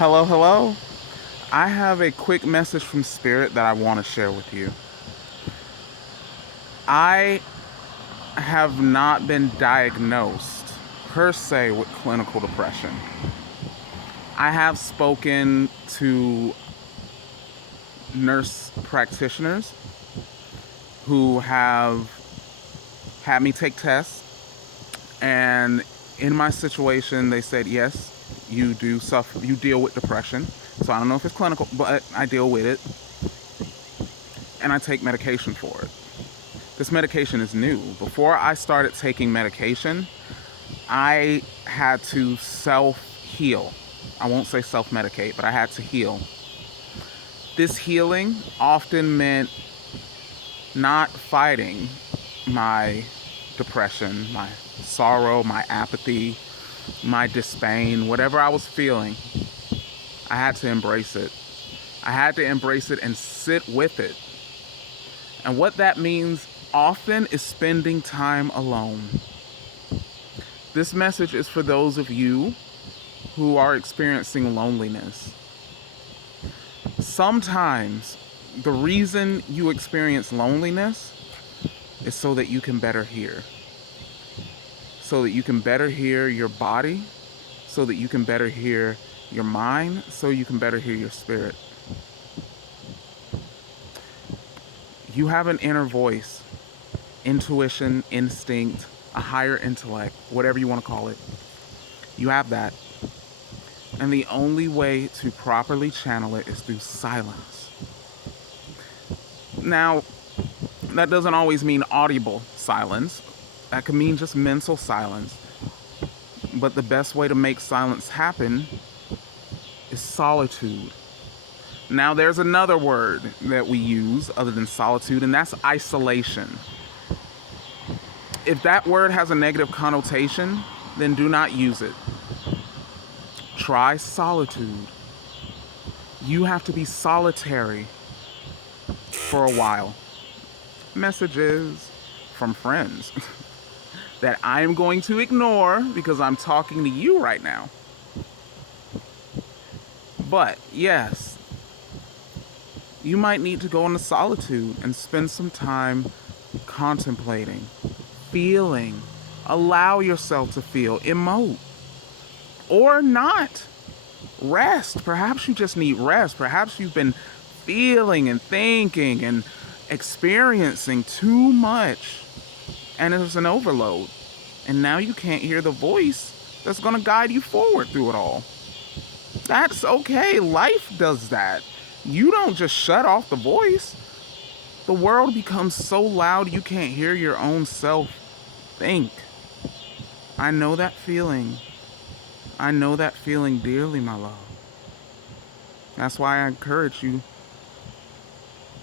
Hello, hello. I have a quick message from Spirit that I want to share with you. I have not been diagnosed per se with clinical depression. I have spoken to nurse practitioners who have had me take tests, and in my situation, they said, yes, you do suffer, you deal with depression. So I don't know if it's clinical, but I deal with it, and I take medication for it. This medication is new. Before I started taking medication, I had to self-heal. I won't say self-medicate, but I had to heal. This healing often meant not fighting my depression, my sorrow, my apathy, my disdain, whatever I was feeling. I had to embrace it. I had to embrace it and sit with it. And what that means often is spending time alone. This message is for those of you who are experiencing loneliness. Sometimes the reason you experience loneliness is so that you can better hear. So that you can better hear your body, so that you can better hear your mind, so you can better hear your spirit. You have an inner voice, intuition, instinct, a higher intellect, whatever you want to call it. You have that. And the only way to properly channel it is through silence. Now, that doesn't always mean audible silence. That can mean just mental silence. But the best way to make silence happen is solitude. Now, there's another word that we use other than solitude, and that's isolation. If that word has a negative connotation, then do not use it. Try solitude. You have to be solitary for a while. Messages from friends that I'm going to ignore because I'm talking to you right now. But yes, you might need to go into solitude and spend some time contemplating, feeling, allow yourself to feel, emote, or not. Rest. Perhaps you just need rest. Perhaps you've been feeling and thinking and experiencing too much, and it's an overload. And now you can't hear the voice that's going to guide you forward through it all. That's okay. Life does that. You don't just shut off the voice. The world becomes so loud you can't hear your own self think. I know that feeling. I know that feeling dearly, my love. That's why I encourage you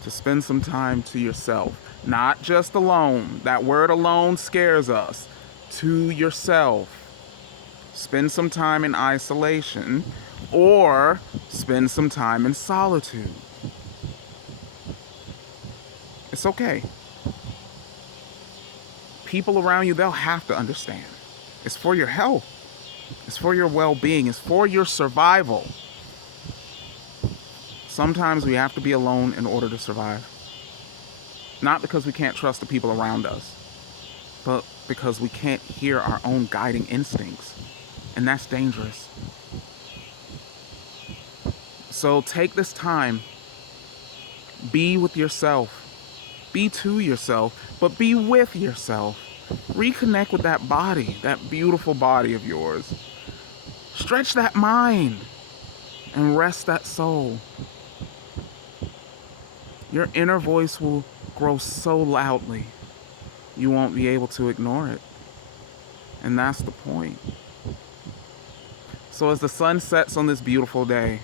to spend some time to yourself. Not just alone. That word alone scares us. To yourself. Spend some time in isolation, or spend some time in solitude. It's okay. People around you, they'll have to understand. It's for your health. It's for your well-being. It's for your survival. Sometimes we have to be alone in order to survive. Not because we can't trust the people around us, but because we can't hear our own guiding instincts. And that's dangerous. So take this time. Be with yourself. Be to yourself, but be with yourself. Reconnect with that body, that beautiful body of yours. Stretch that mind and rest that soul. Your inner voice will grow so loudly, you won't be able to ignore it. And that's the point. So as the sun sets on this beautiful day,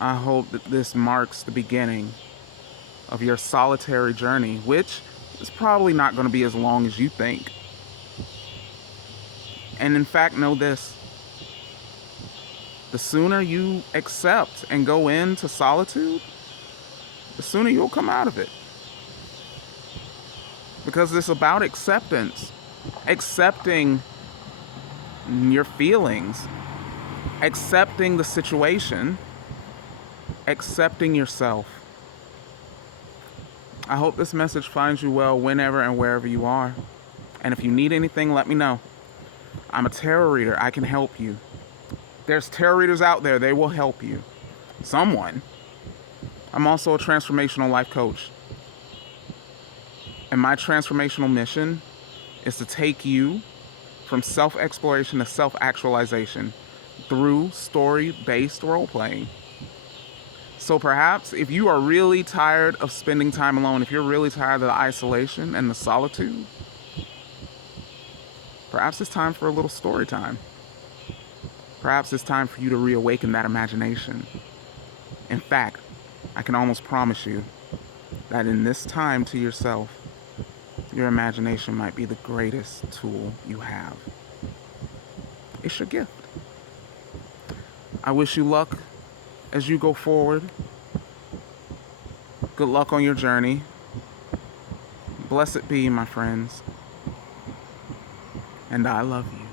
I hope that this marks the beginning of your solitary journey, which is probably not going to be as long as you think. And in fact, know this. The sooner you accept and go into solitude, the sooner you'll come out of it. Because it's about acceptance. Accepting your feelings. accepting the situation, accepting yourself. I hope this message finds you well whenever and wherever you are. And if you need anything, let me know. I'm a tarot reader. I can help you. There's tarot readers out there. They will help you. Someone. I'm also a transformational life coach. And my transformational mission is to take you from self-exploration to self-actualization through story-based role-playing. So perhaps if you are really tired of spending time alone, if you're really tired of the isolation and the solitude, perhaps it's time for a little story time. Perhaps it's time for you to reawaken that imagination. In fact, I can almost promise you that in this time to yourself, your imagination might be the greatest tool you have. It's your gift. I wish you luck as you go forward. Good luck on your journey. Blessed be, my friends. And I love you.